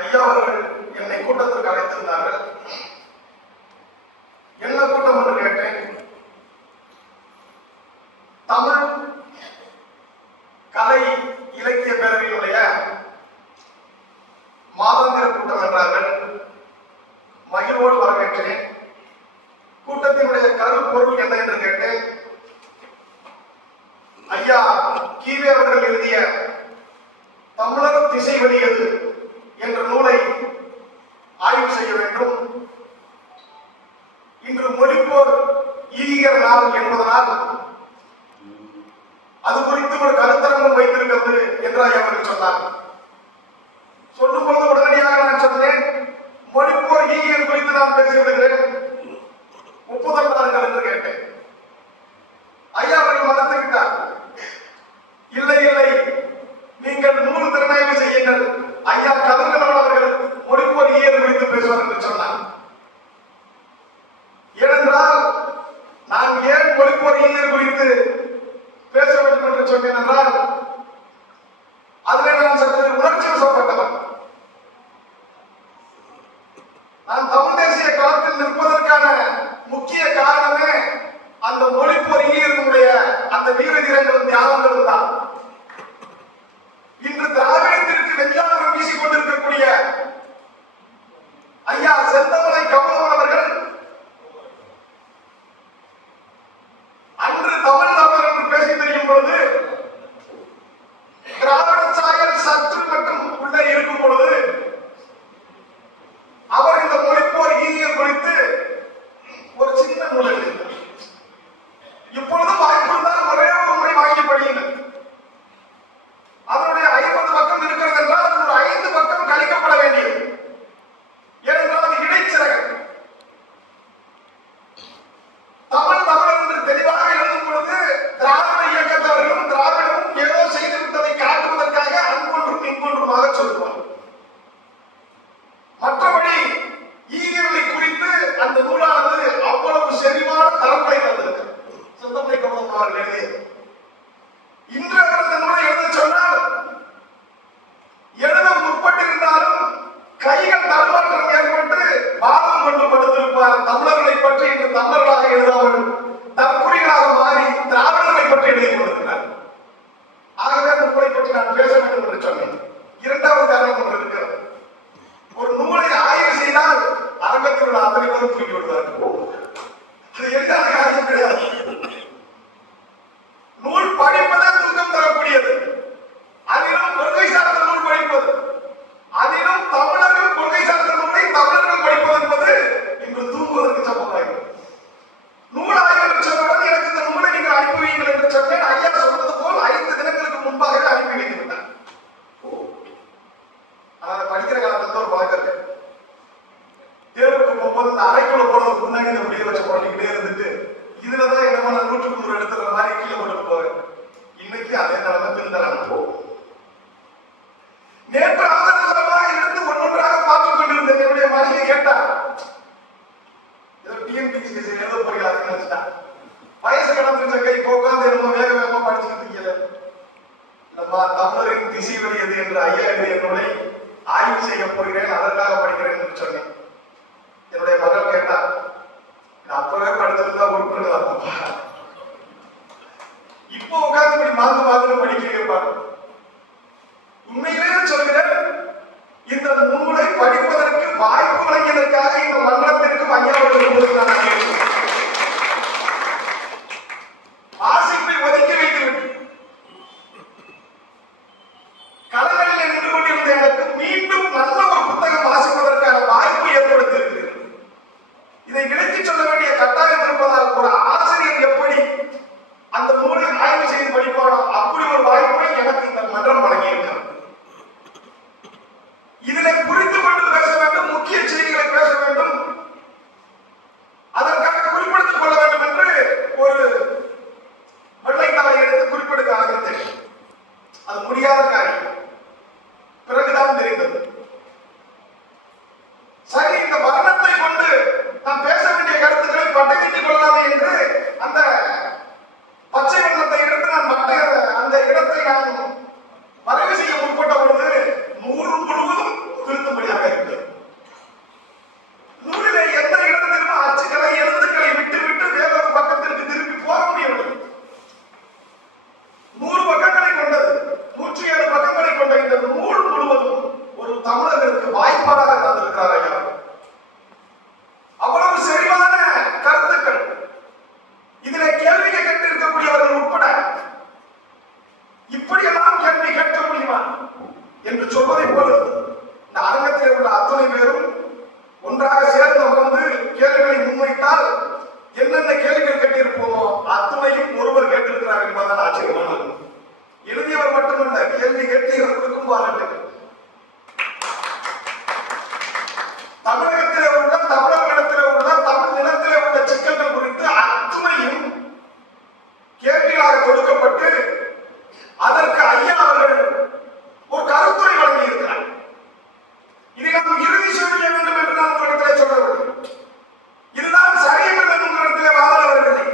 ஐயா அவர்கள் என்னை கூட்டத்திற்கு அழைத்திருந்தார்கள். என்ன கூட்டம் என்று கேட்டேன். தமிழ் கலை இலக்கிய பேரவையினுடைய மாதாந்திர கூட்டம் என்றார்கள். மகிழ்வோடு வரவேற்றேன். கூட்டத்தினுடைய கருப்பொருள் என்ன என்று கேட்டேன். ஐயா கீவே அவர்கள் எழுதிய தமிழர் திசை வெளியது என்ற நூலை ஆய்வு செய்ய வேண்டும். இன்று மொழிப்போர் ஈகியர் நாள் என்பதனால் அது குறித்து ஒரு கருத்தரங்கம் வைத்திருக்கிறது என்று ஐயா அவர்கள் சொன்னார். சொல்லும் பொழுது உடனடியாக நான் சொன்னேன், மொழிப்போர் ஈகியர் குறித்து நான் பேசிவிடுகிறேன், ஒப்புதல் தாருங்கள் என்று கேட்டேன். ஐயா அவர்கள் மறுத்துவிட்டார். இல்லை இல்லை, நீங்கள் நூல் திறனாய்வு செய்யுங்கள், ஐயா கதிர்கலவன் அவர்கள் மொழிப்போர் ஈகியர் குறித்து பேசுவார் என்று சொன்னார். ஏனென்றால் நான் ஏன் மொழிப்போர் ஈகியர் குறித்து பேச வேண்டும் என்று சொன்னேன் என்றால், அதில் நான் சற்று உணர்ச்சி வசப்பட்டவன். நான் தமிழ் தேசிய களத்தில் நிற்பதற்கான முக்கிய காரணமே அந்த மொழிப்போர் ஈகியர்களுடைய அந்த வீர தீரங்களும் தியாகங்களும் தான். இன்று திராவிடத்திற்கு வெஞ்சாமரம் வீசிக் கொண்டிருக்கக்கூடிய ஐயா செந்தமலை கமலவன் அவர்கள் அன்று தமிழ் தமிழர் என்று பேசி தெரியும் பொழுது, திராவிட சாயல் சற்று மட்டும் உள்ளே இருக்கும் பொழுது, அவர் இந்த மொழிப்போர் ஈகியர் குறித்து ஒரு சின்ன நூல் எழுதினார். இப்பொழுது வாய்ப்பு இருந்தால் ஒரே ஒரு முறை வாங்கி படியுங்கள். அதனுடைய 50 பக்கம் இருக்கிறது என்றால் அது ஒரு 5 பக்கம் கழிக்கப்பட வேண்டியது. ஏனென்றால் அது இடைச்சிறகு. தமிழ் தமிழர் என்று தெளிவாக எழுதும் பொழுது திராவிட இயக்கத்தவர்களும் திராவிடமும் ஏதோ செய்துவிட்டதை காட்டுவதற்காக அன்பொன்றும் இன்பொன்றுமாக சொல்லுவார். மற்றபடி ஈகியர்களை குறித்து அந்த நூலானது அவ்வளவு செறிவான தரப்பை தந்திருக்கிறது. செந்தமலை கமலவன் அவர்கள் எழுதியது. இன்று அவர் இந்த நூலை எழுத சொன்னால் எழுத முற்பட்டிருந்தாலும் கைகள் தடுமாற்றம் ஏற்பட்டு வாதம் கொண்டு படுத்திருப்பார். தமிழர்களை பற்றி இன்று தமிழர்களாக எழுதாமல் தற்குறிகளாக மாறி திராவிடர்களை பற்றி எழுதி கொண்டிருக்கிறார். ஆகவே அந்த நூலை பற்றி நான் பேச வேண்டும் என்று சொன்னேன். இரண்டாவது காரணம் ஒன்று இருக்கிறது. ஒரு நூலை ஆய்வு செய்தால் அரங்கத்தில் உள்ள அத்தனை பேரும் தூக்கி விடுவார்கள். அது எளிதான காரியம் கிடையாது. நூல் படிப்பதே தூக்கம் தரக்கூடியது. அதிலும் கொள்கை சார்ந்த நூல் படிப்பது, அதிலும் தமிழர்கள் கொள்கை சார்ந்த நூலை தமிழர்கள் படிப்பது என்பது இன்று தூங்குவதற்கு சமமாகிறது. நூல் ஆய்வு என்று சொன்னவுடன் எனக்கு இந்த நூலை நீங்கள் அனுப்பி வையுங்கள் என்று சொன்னேன். ஐயா சொன்னது போல் 5 தினங்களுக்கு முன்பாகவே அனுப்பி வைத்திருந்தார். ஆனால் படிக்கிற காலத்துல ஒரு பழக்கம் இருக்கு. தேர்வுக்கு போகும்போது இந்த அறைக்குள்ள போறதுக்கு முன்னாடி இந்த முடிய வச்சு போட்டிக்கிட்டே இருந்துட்டு இதுலதான் என்னமா 100 எடுத்துற மாதிரி கீழே போட்டு போறேன். இன்னைக்கு அதே நிலைமை திருந்தலாம். நேற்று அவசரமாக எடுத்து ஒன்றொன்றாக பார்த்துக் கொண்டிருந்த என்னுடைய மனைவி கேட்டார், ஏதோ டிஎன்பிஎஸ்சி எழுத போகிறாருன்னு நினைச்சிட்டா. வயசு கடந்துருச்ச இப்போ உட்காந்து ரொம்ப வேக வேகமா படிச்சுக்கிட்டு இருக்கல. நம்ம தமிழரின் திசை வெளியது என்று ஐயா எழுதிய நூலை ஆய்வு செய்ய போகிறேன், அதற்காக படிக்கிறேன் என்று சொன்னேன். என்னுடைய மகள் கேட்டார், அப்பவே படிச்சிருந்தா உறுப்பினர்கள் இப்போ உட்கார்ந்து இப்படி மாந்து மாந்து படிக்கிறீர்கள். உண்மையிலேயே சொல்கிறேன், இந்த நூலை படிப்பதற்கு வாய்ப்பு வழங்கியதற்காக இந்த மன்றத்திற்கும் ஐயாவுக்கு வாசிப்பை ஒதுக்கி வைத்துவிட்டு கலைகளில் நின்று கொண்டிருந்த எனக்கு மீண்டும் நல்ல ஒரு புத்தகம் வாசிப்பதற்கான வாய்ப்பு ஏற்படுத்தியிருக்கிறது. இதை விளக்கிச் சொல்ல வேண்டிய கட்டாயம் இருப்பதால் ஒரு ஆசிரியர் எப்படி அந்த நூலை ஆய்வு செய்து படிப்பானோ அப்படி ஒரு வாய்ப்பை எனக்கு இந்த மன்றம் வழங்கியிருக்கிறது. இதில் புரிந்து கொண்டு பேச வேண்டும், முக்கிய செய்திகளை பேச வேண்டும், இப்படியெல்லாம் கேள்வி கேட்க முடியுமா என்று சொல்வதை போல இந்த அரங்கத்தில் உள்ள அத்தனை பேரும் ஒன்றாக சேர்ந்து அமர்ந்து கேள்விகளை முன்வைத்தால் என்னென்ன கேள்விகள் கேட்டிருப்போமோ அத்துணையும் ஒருவர் கேட்டிருக்கிறார் என்பதால் ஆச்சரியமானது. எழுதியவர் மட்டுமல்ல, கேள்வி கேட்டு இவர் கொடுக்கும் பாருங்கள். தமிழகத்திலே உள்ள தமிழர்களிடத்திலே உள்ள தமிழ் நிலத்திலே உள்ள சிக்கல்கள் குறித்து அத்துணையும் கேள்விகளாக கொடுக்கப்பட்டு அதற்கு ஐயா அவர்கள் ஒரு கருத்துரை வழங்கி இருக்கிறார். இதை நாம் இறுதி சொல்ல வேண்டும் என்று நான் உங்களிடத்திலே சொல்லவில்லை. இதுதான் சரி என்று நான் உங்களிடத்திலே வாதாட வரவில்லை.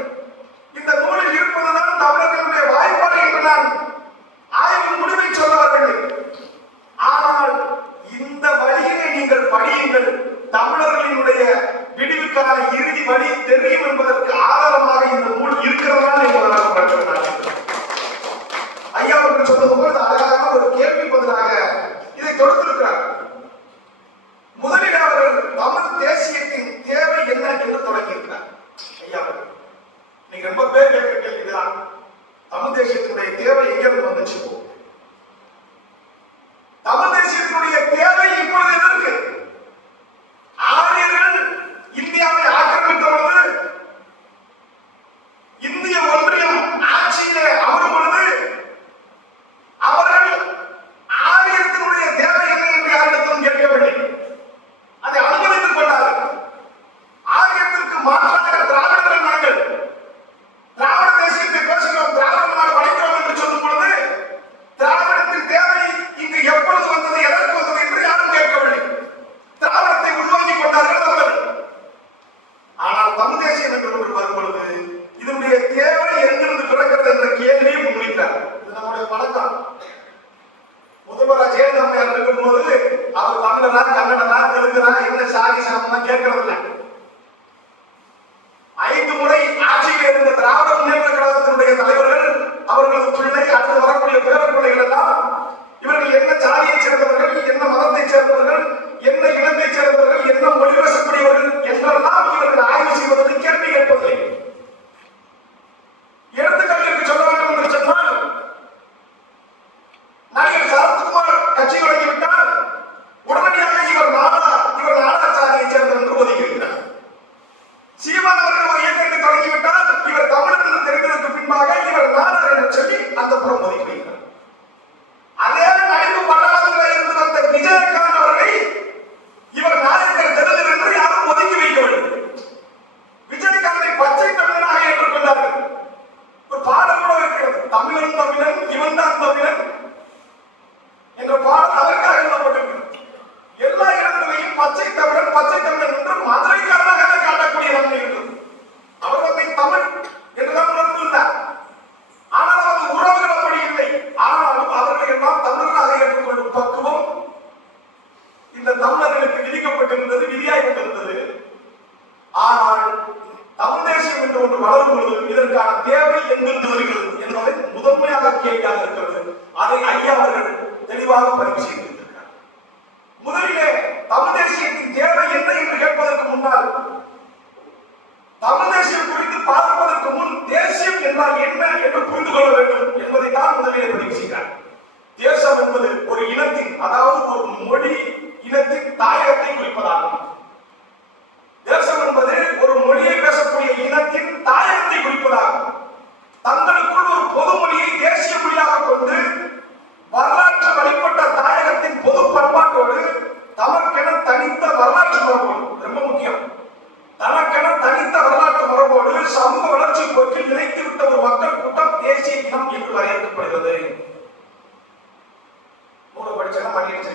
இந்த நூலில் இருப்பதுதான் தமிழர்களுடைய வாய்ப்பாடு என்று நான் ஆய்வின் முடிவை சொல்ல வரவில்லை. ஆனால் இந்த வழியினை நீங்கள் படியுங்கள், தமிழர்களினுடைய விடிவுக்கான இறுதி வழி தெரியும் என்பதற்கு ஆதாரமாக இந்த நூல் இருக்கிறதா என்பதை ஐயா அவர்கள் சொன்னது போது அழகான ஒரு கேள்வி பதிலாக இதை தொடுத்திருக்கிறார். முதலில் அவர்கள் தமிழ் தேசியத்தின் தேவை என்ன என்று தொடங்கியிருக்கிறார். ஐயா நீங்க ரொம்ப பேர் கேட்கிற கேள்விதான், தமிழ் தேசியத்தினுடைய தேவை எங்கிருந்து வந்துச்சு? தமிழ் தேசியத்தினுடைய தேவை இப்பொழுது எதற்கு? ஆரியர்கள் இந்தியாவை ஆக்கிரமித்த பொழுது, இந்திய ஒன்றியம் ஆட்சியிலே அமரும் பொழுது அவர்கள் ஆரியத்தினுடைய தேவை என்ன என்று யாரிடத்திலும் கேட்கவில்லை. அதை அனுமதித்துக் கொண்டார்கள். ஆரியத்திற்கு மாற்றாக திராவிடர்கள் நாங்கள் திராவிட தேசியத்தை பேசுகிறோம், திராவிட நாடு வளைக்கிறோம் என்று சொல்லும் பொழுது திராவிடத்தின் தேவை இங்கு எப்பொழுது வந்தது, எதற்கு வந்தது என்று யாரும் கேட்கவில்லை. திராவிடத்தை உள்வாங்கிக் கொண்டார்கள் அவர்கள். ஆனால் தமிழ் தேசியம் என்று ஒன்று வரும் பொழுது இதனுடைய தேவை எங்கிருந்து பிறக்கிறது என்ற கேள்வியை முன்வைக்கிறார். இது நம்முடைய பழக்கம். முதல்வர் ஜெயலலிதா இருக்கும் போது அவர் தமிழரா கன்னடரா தெலுங்கரா என்ன சாதி சாமம் கேட்கறதில்லை. 5 முறை ஆட்சியில் இருந்த திராவிட முன்னேற்ற கழகத்தினுடைய தலைவர்கள், அவர்களது பிள்ளை, அடுத்து வரக்கூடிய பேரப்பிள்ளைகள் எல்லாம் இவர்கள் என்ன சாதியை சேர்ந்தவர்கள், என்ன மதத்தை சேர்ந்தவர்கள், என்ன இனத்தை சேர்ந்தவர்கள், என்ன மொழி பேசக்கூடியவர்கள் என்றெல்லாம் இவர்கள் ஆய்வு செய்வதற்கு கேள்வி கேட்பதில்லை. எடுத்துக்காட்டிற்கு சொல்ல வேண்டும் என்று சொன்னால், நடிகர் சரத்குமார் கட்சி தொடங்கிவிட்டால் உடனடியாக இவர் நாடா சாதியை சேர்ந்தவர் என்று ஒதுக்கியிருக்கிறார். சீமான் அவர்கள் ஒரு இயக்கத்தை தொடங்கிவிட்டால் இவர் தமிழர் என்று தெரிந்ததற்கு பின்பாக இவர் நாடர் என்று சொல்லி அந்த புறம் ஒதுக்கி வைக்கிறார். அதே நடிப்பு பட்டாளத்தில் இருந்து வந்த விஜயகாந்த் அவர்களை இவர் நாயக்கர் தெலுங்கர் என்று யாரும் ஒதுக்கி வைக்கவில்லை. விஜயகாந்தை பச்சை தமிழனாக ஏற்றுக்கொண்டார்கள். ஒரு பாடல் கூட இருக்கிறது, தமிழன் தமிழன் இவன் தான் தமிழன் என்ற பாடல் அதற்காக எழுதப்பட்டிருக்கிறது. எல்லா இடங்களிலையும் பச்சை தமிழன் என்று மதுரைக்காரனாக காட்டக்கூடிய நன்மை இருந்தது. அவர்களை தமிழ் என்றுதான் உணர்ந்திருந்தார். ஆனால் அவரது உறவுகள் அப்படி இல்லை. ஆனாலும் அவர்களை எல்லாம் தமிழராக ஏற்றுக்கொள்ளும் பக்குவம் இந்த தமிழர்களுக்கு விதிக்கப்பட்டிருந்தது, விதியாய் கொண்டிருந்தது. ஆனால் தமிழ் தேசியம் என்று ஒன்று வளரும் பொழுது இதற்கான தேவை எங்கிருந்து வருகிறது என்பதை முதன்மையாக கேள்வியாக இருக்கிறது. அதை ஐயா அவர்கள் தெளிவாக பதிவு செய்திருக்கிறார். முதலிலே தமிழ் தேசியத்தின் தேவை என்ன என்று கேட்பதற்கு முன்னால், தமிழ் தேசியம் குறித்து பார்ப்பதற்கு முன் தேசியம் என்றால் என்ன என்று புரிந்து கொள்ள வேண்டும் என்பதை தான் முதலிலே பதிவு செய்கிறார். தேசம் என்பது ஒரு இனத்தின், அதாவது ஒரு மொழி இனத்தின் தாயகத்தை குறிப்பதாகும். தேசம் என்பது ஒரு மொழியை பேசக்கூடிய இனத்தின் தாயகத்தை குறிப்பதாகும். தங்களுக்குள் ஒரு பொது மொழியை தேசிய மொழியாக கொண்டு வரலாற்று வழிபட்ட தாயகத்தின் பொது பண்பாட்டோடு தமக்கென தனித்த வரலாற்று மரபோடு, ரொம்ப முக்கியம், தனக்கென தனித்த வரலாற்று மரபோடு சமூக வளர்ச்சி போக்கில் நிலைத்துவிட்ட ஒரு மக்கள் கூட்டம் தேசிய இனம் என்று வரையறுக்கப்படுகிறது. நூறு படிச்சா பண்ணிட்டு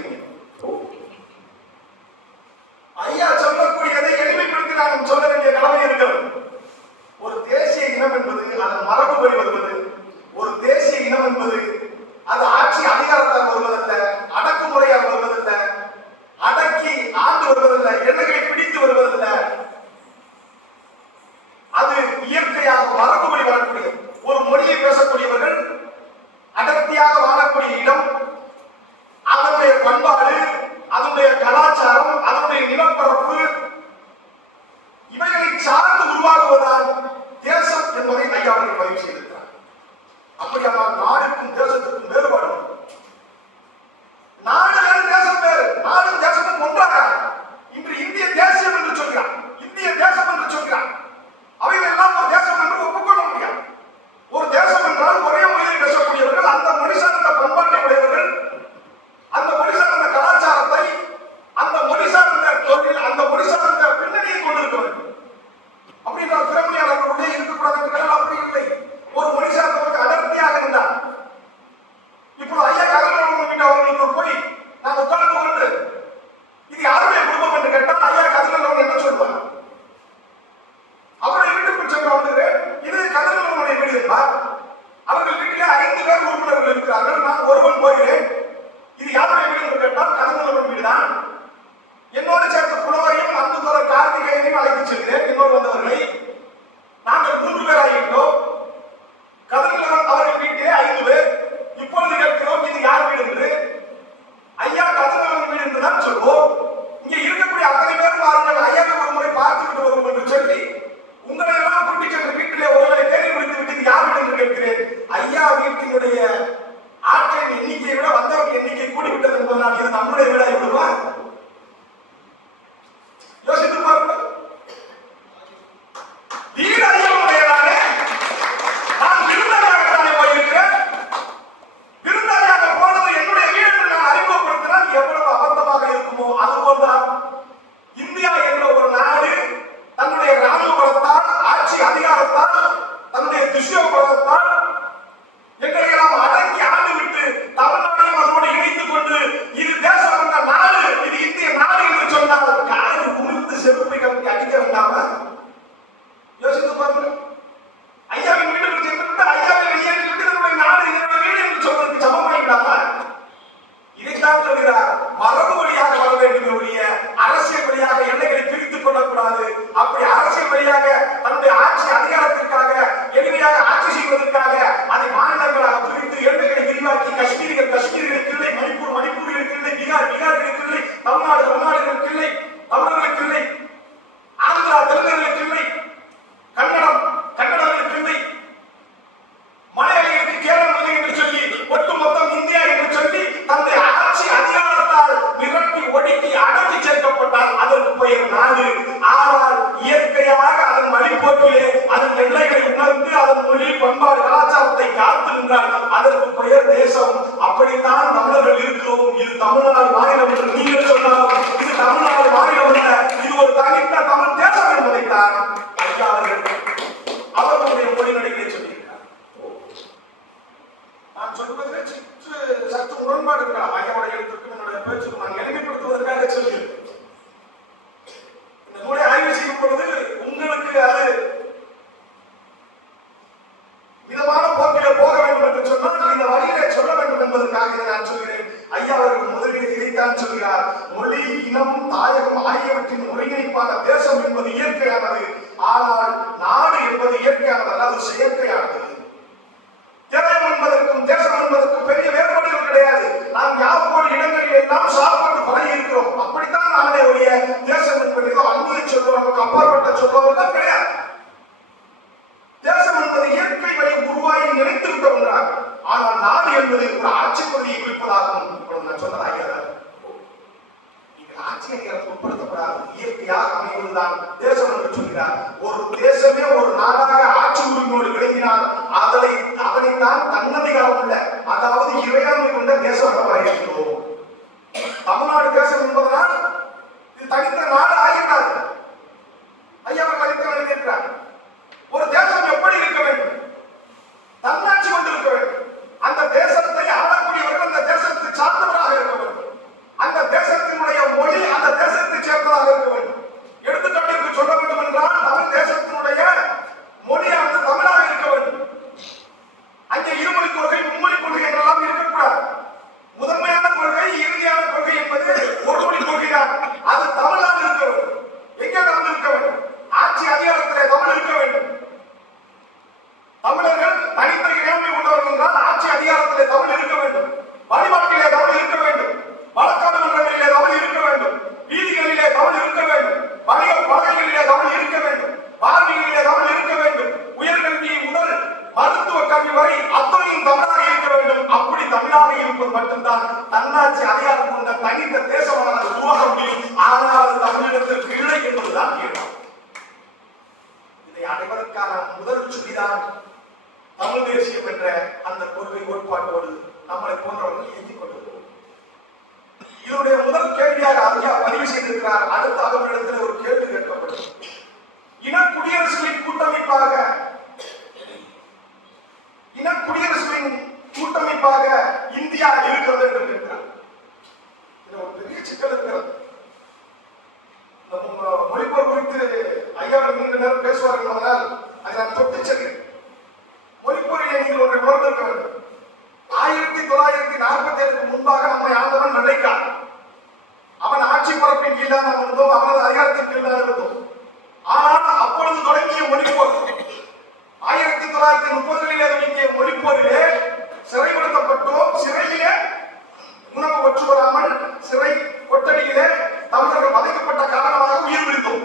நாங்கள் இருக்கிறோம். இது தமிழ்நாடு மாநிலம் என்று நீங்கள் சொன்னாலும் இது தமிழ்நாடு மாநிலம் அல்ல, இது ஒரு தனித்த தமிழ் தேசம் என்பதைத்தான் ஐயா அவர்களுடைய மொழிநடைகளை சொல்லியிருக்கிறார். நான் சொல்வதில் சற்று முரண்பாடு இருக்கலாம். ஐயாவுடைய எழுத்துக்கும் என்னுடைய பேச்சுக்கும் நான் எளிமைப்படுத்துவதற்காக சொல்கிறேன். இந்த நூலை ஆய்வு செய்யும் பொழுது உங்களுக்கு அது விதமான போக்கிலே போக வேண்டும் என்று சொன்னால் இந்த வழியிலே சொல்ல வேண்டும் என்பதற்காக இதை நான் சொல்கிறேன். ஐயா அவர்கள் முதலில் இதைத்தான் சொல்கிறார். மொழி, இனம், தாயகம் ஆகியவற்றின் ஒருங்கிணைப்பான தேசம் என்பது இயற்கையானது. ஆனால் நாடு என்பது இயற்கையானது அல்ல, அது செயற்கையானது. தேசம் என்பதற்கும் தேசம் என்பதற்கும் பெரிய வேறுபாடுகள் கிடையாது. நாம் யாப்போடு இடங்களில் எல்லாம் சாப்பிட்டு பழகி இருக்கிறோம். அப்படித்தான் நானே ஒழிய தேசம் என்பது ஏதோ அந்நிய சொல்ல நமக்கு அப்பாற்பட்ட சொல்வதெல்லாம் கிடையாது. தேசம் என்பது இயற்கை வழி உருவாகி நினைத்துவிட்ட ஒன்றாகும். ஆனால் நாடு என்பது ஒரு ஆட்சி பகுதியை குறிப்பதாகும். நான் சொன்னதாக ஆட்சி அதிகாரத்தில் உட்படுத்தப்படாது, இயற்கையாக அமைவதுதான் தேசம் என்று சொல்கிறார். ஒரு தேசமே ஒரு நாடாக ஆட்சி உரிமையோடு விளங்கினால் அதனைத்தான் தன்னதிகாரம் உள்ள, அதாவது இறையாண்மை கொண்ட தேசம் என வரையறுக்கிறோம். தமிழ்நாடு தேசம் என்பதனால் இது தனித்த நாடு ஆகின்றார். ஐயா அவர்கள் எழுதியிருக்கிறார். ஒரு தேசம் எப்படி இருக்க வேண்டும்? தன்னாட்சி கொண்டிருக்க வேண்டும். அந்த தேசத்தை ஆளக்கூடியவர்கள் அந்த தேசத்தை சார்ந்தவராக இருக்க வேண்டும். அந்த தேசத்தினுடைய மொழி அந்த தேசத்தை சேர்ந்ததாக இருக்க வேண்டும். எடுத்துக்காட்டுக்கு சொல்ல வேண்டும் என்றால் தமிழ் தேசத்தினுடைய மொழியானது தமிழாக இருக்க வேண்டும். அங்கே இருமொழி கொள்கை, மும்மொழி கொள்கை என்றெல்லாம் இருக்கக்கூடாது. முதன்மையான கொள்கை, இறுதியான கொள்கை என்பது ஒரு மொழி கொள்கை தான். அது தமிழாக இருக்க வேண்டும். எங்கே தமிழ் இருக்க வேண்டும்? ஆட்சி அதிகாரத்திலே தமிழ் இருக்க வேண்டும். தமிழர்கள் தனித்த இறையாண்மை கொண்டவர்கள் என்றால் ஆட்சி அதிகாரத்திலே தமிழ் இருக்க வேண்டும். வழிபாட்டிலே தமிழ் இருக்க வேண்டும். வழக்காடு மன்றங்களிலே தமிழ் இருக்க வேண்டும். வீதிகளிலே தமிழ் இருக்க வேண்டும். வணிக பலகைகளிலே தமிழ் இருக்க வேண்டும். பார்வைகளிலே தமிழ் இருக்க வேண்டும். உயர்கல்வி முதல் மருத்துவ கல்வி வரை அத்தனையும் தமிழாக இருக்க வேண்டும். அப்படி தமிழாக இருப்பது மட்டும்தான் தன்னாட்சி அதிகாரம் கொண்ட தனித்த தேசமானது உருவாக முடியும். ஆனால் அது தமிழிடத்திற்கு இல்லை என்பதுதான் கேள்வி. இதை அடைவதற்கான முதல் சுடிதான் தமிழ் தேசியம் என்ற அந்த கொள்கை கோட்பாட்டோடு நம்மளை போன்றவர்கள் இயங்கிக் கொண்டிருக்கிறோம். இதனுடைய முதல் கேள்வியாக ஐயா பதிவு செய்திருக்கிறார். அடுத்த அவர்களிடத்தில் ஒரு கேள்வி கேட்கப்படும். இன குடியரசுகளின் கூட்டமைப்பாக இந்தியா இருக்கிறது என்று கேட்கிறார். இதுல ஒரு பெரிய சிக்கல் இருக்கிறது. மொழிப்போர் குறித்து ஐயா நீண்ட நேரம் பேசுவார்கள் என்பதால் அதை நான் தொட்டு செல்கிறேன். மொழிப்போரிலே நீங்கள் ஒன்றை உணர்ந்திருக்க வேண்டும். 1947 முன்பாக நம்மை ஆண்டவன் நினைக்கான். அவன் ஆட்சி பரப்பின் கீழ் தான் நாம் இருந்தோம், அவனது அதிகாரத்தின் கீழ் தான் இருந்தோம். ஆனால் அப்பொழுது தொடங்கிய மொழிப்போர் 1930களிலே தொடங்கிய மொழிப்போரிலே சிறைப்படுத்தப்பட்டோம். சிறையிலே உணவு ஒற்று வராமல் சிறை கொட்டடியிலே தமிழர்கள் வதைக்கப்பட்ட காரணமாக உயிர் பிரித்தோம்.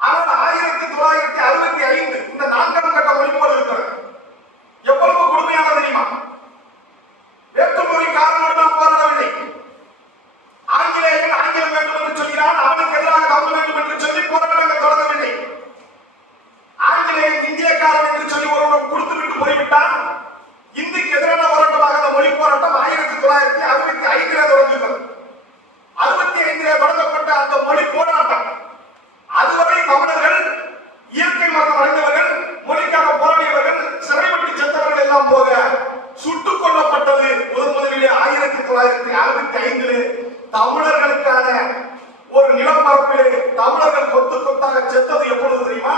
ஆனால் 1965 இந்த 4ஆம் கட்ட மொழிப்போர் இருக்கிறது. எவ்வளவு கொடுமையானது தெரியுமா? வேற்றுமொழி காரணோடு நாம் போராடவில்லை. ஆங்கிலேயன் ஆங்கிலம் வேண்டும் என்று சொல்கிறான், அவனுக்கு எதிராக தமிழ் வேண்டும் என்று சொல்லி போராட்டங்கள் தொடரவில்லை. ஆங்கிலேயன் இந்தியக்காரன் என்று சொல்லி ஒருவன் கொடுத்து விட்டு போய்விட்டான். இந்திக்கு எதிரான போராட்டமாக அந்த மொழி போராட்டம் 1965 தொடங்குகிறது. 65 தொடங்கப்பட்ட அந்த மொழி போராட்டம் அதுவரை தமிழர்கள் இயற்கை மரணம் அடைந்தவர்கள், மொழிக்காக போராடியவர்கள், சிறைப்பட்டு செத்தவர்கள் எல்லாம் போக சுட்டுக் கொல்லப்பட்டது முதலிலே 1965 தமிழர்களுக்கான ஒரு நிலப்பரப்பிலே தமிழர்கள் கொத்து கொத்தாக செத்தது எப்பொழுது தெரியுமா?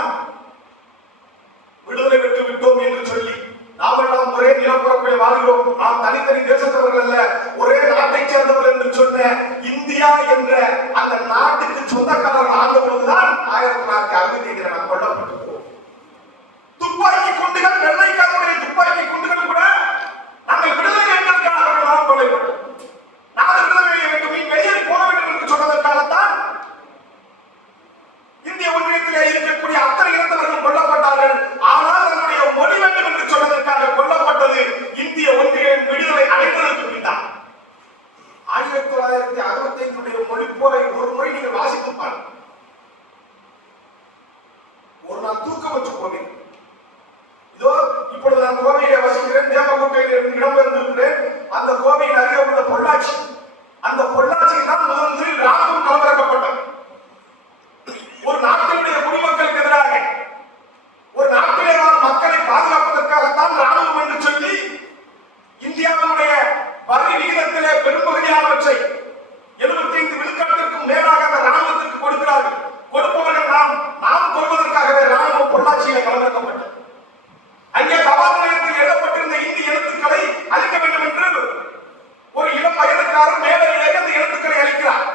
விடுதலை பெற்று விட்டோம் என்று சொல்லி நாமெல்லாம் ஒரே நிலப்பரப்பில் வாழ்கிறோம், நாம் தனித்தனி தேசத்தவர்கள் அல்ல, ஒரே நாட்டை சேர்ந்தவர்கள் என்று சொன்ன இந்தியா என்ற அந்த நாட்டுக்கு சொந்தக்காரர்கள் ஆண்ட பொழுதுதான் 1965 நாம் கொல்லப்பட்டிருக்கிறோம். துப்பாக்கி குண்டுகள், வெள்ளைக்காரனுடைய துப்பாக்கி குண்டுகள் கூட நாங்கள் விடுதலை என்பதற்காக அவர்கள் நாம் கொல்லப்பட்டோம். நாடு விடுதலை வேண்டும், நீ வெளியே போக வேண்டும் என்று சொன்னதற்காகத்தான் இந்திய ஒன்றியத்திலே இருக்கக்கூடிய அத்தனை இனத்தவர்கள் கொல்லப்பட்டார்கள். ஆனால் தன்னுடைய மொழி வேண்டும் என்று சொன்னதற்காக கொல்லப்பட்டது இந்திய ஒன்றியம் விடுதலை அடைந்ததற்கு பின்னால். 1965 மொழிப்போரை ஒரு முறை நீங்கள் வாசித்து பாருங்கள். தேவையானவற்றை 75 விழுக்காட்டிற்கும் மேலாக அந்த ராணுவத்திற்கு கொடுக்கிறார்கள். கொடுப்பவர்கள் நாம் கொள்வதற்காகவே ராணுவம் பொள்ளாச்சியிலே களமிறக்கப்பட்டது. அங்கே தபால் நிலையத்தில் எழுதப்பட்டிருந்த இந்தி எழுத்துக்களை அழிக்க வேண்டும் என்று ஒரு இளம் வயதுக்காரர் மேலே ஏறி அந்த எழுத்துக்களை அழிக்கிறார்.